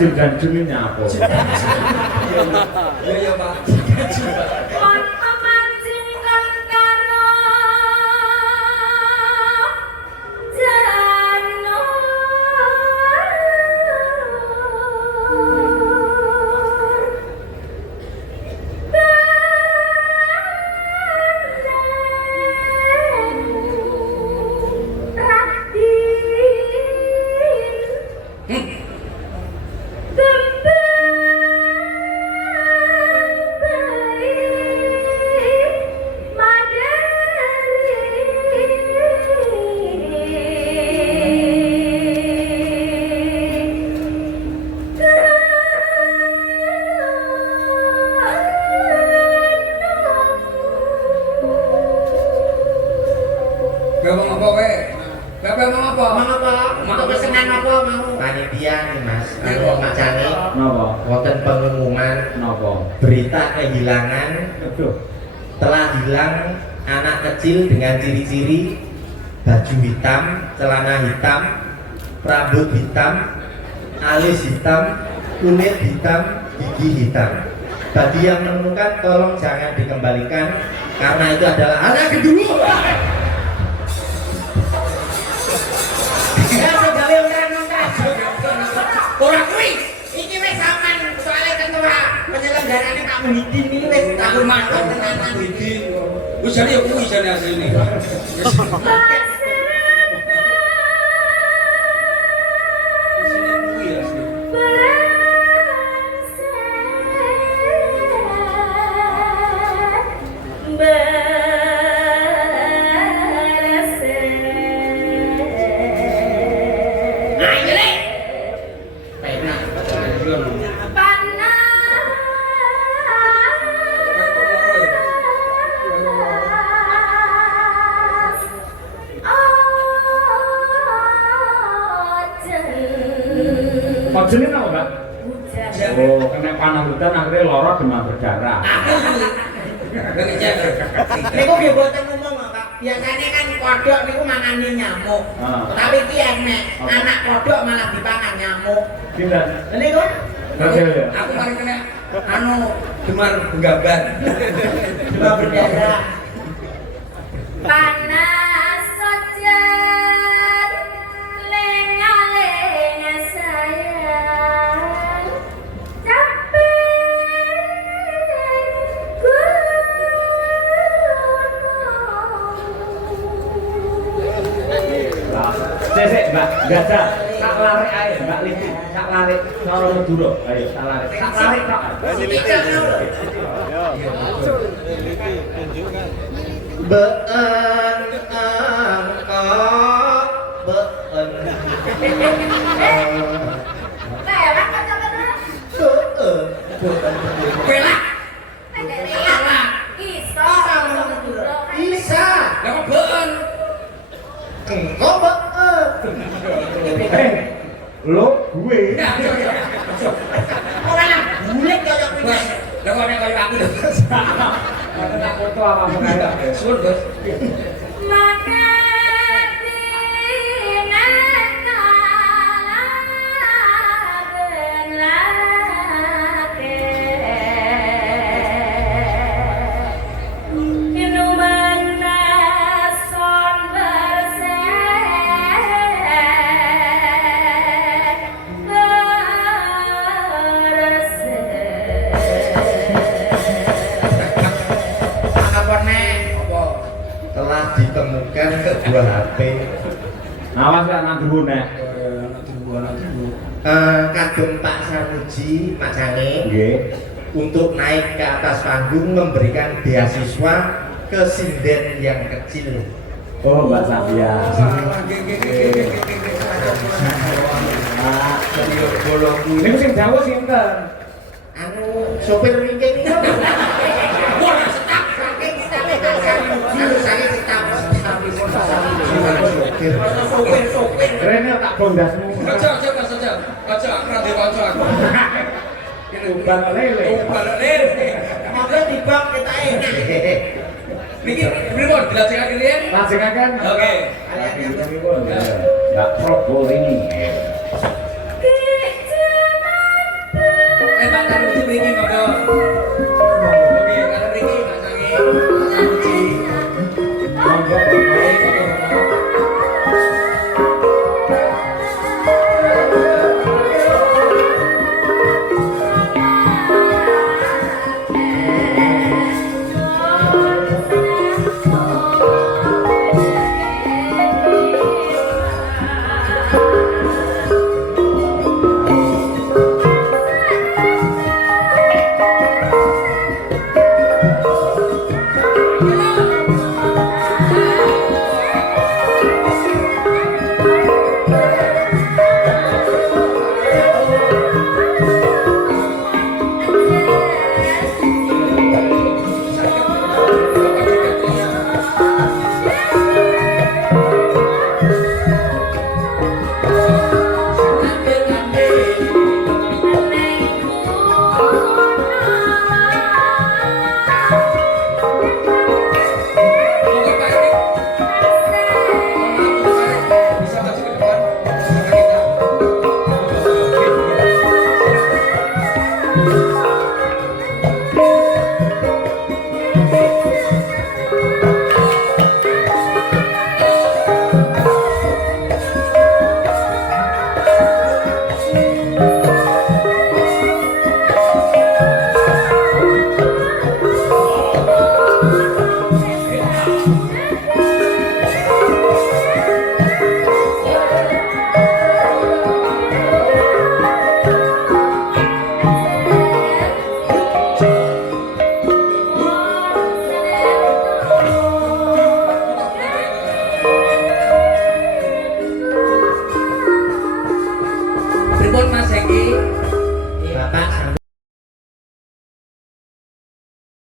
Jin Ganjung ini apa? Iya ya Pak. Berita kehilangan telah hilang anak kecil dengan ciri-ciri baju hitam, celana hitam, rambut hitam, alis hitam, kulit hitam, gigi hitam. Bagi yang menemukan tolong jangan dikembalikan karena itu adalah anak kedua. Orang kuwi iki wis sampean soalé ketua penyelenggarane Pak Muhyiddin iki wis tahun mantap tenanan iki. Wis jane ya kuwi jane asline. Jenenge apa, Mbak? Hujan. Oh, kena panah hutan akhirnya lara demam berdarah. Niku nggih boten ngomong, Pak. Biasanya kan kodhok niku mangani nyamuk. Tapi iki enek anak kodhok malah dipangan nyamuk. Pinten? Niku. Aku mari kena demam bergambar. Demam berdarah. Panas saja. Sesek Mbak, gajah, sak lare ae Mbak Liti, sak lare cara Madura. Ayo sak lare. Sak lare tok. Beun angkot beun. Lewat kok bener. Beun. Pelak. Iso. Bisa. Lah kok beun? Engko beun. Lo gue. Ora lah bulet kaya kuwi. Lah kok nek kaya aku lho. Ada foto apa sengaja? Suwun, Bos. Ditemukan sebuah HP. Awas kan nandur nek. Kagem Pak Sarmuji Macange Nggih. untuk naik ke atas panggung memberikan beasiswa ke sinden yang kecil. Oh, Mbak Safia. kula kuwi. Niku sing Jawa sinten? Anu sopir mingking niku. Wah, setap. Saking setap. Sopir. Rene tak bondasmu. Kocok, kocok. Kocok, aku nanti kocok aku. Ubang lele. Balik lele. Mobil di bak kita enak. Niki, pripun dilajengaken riyen? Lajengaken. Oke. Lagi pripun? Ya, Probolinggo.